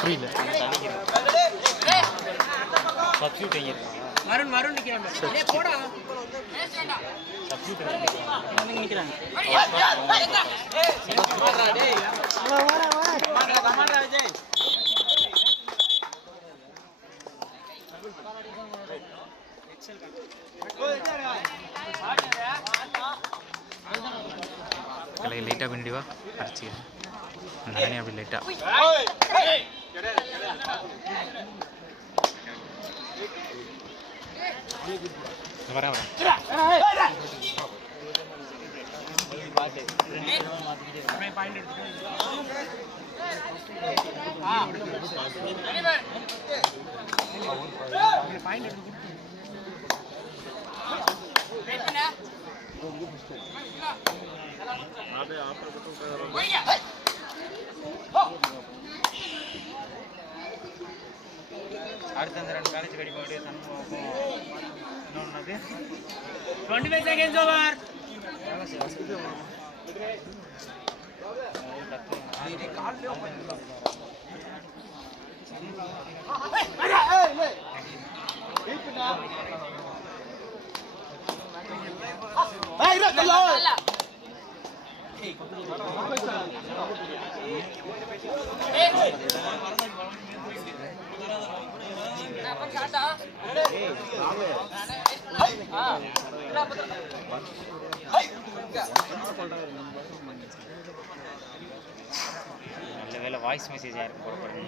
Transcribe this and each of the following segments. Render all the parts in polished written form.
புரியல. சப்ஸ்டியூட் எங்க இருக்கு? வருண் வருண் நிக்கிறாங்க. டேய் போடா. சப்ஸ்டியூட் எங்க நிக்கிறாங்க? மாறா டேய். மாறா மாறா விஜய். கலை லைட்டாக பின்னிடுவா அடிச்சு நானே அப்படி லைட்டாக வரேன் வரேன் அடுத்த அந்த 2 காலேஜ் கடி போட்டு சம்பவம் இன்னொன்னது 25 seconds over. நல்ல வேலை வாய்ஸ் மெசேஜ் யாருக்கு போடப்படுது.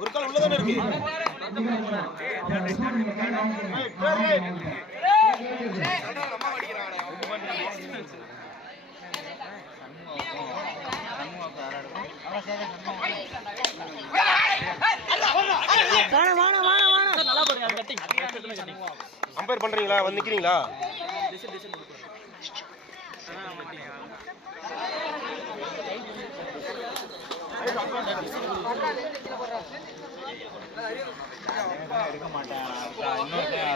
ஒரு கால் உள்ளதானே இருக்கு. கம்பேர் பண்றீங்களா? வந்து நிக்கிறீங்களா? எடுக்க மாட்டேன்.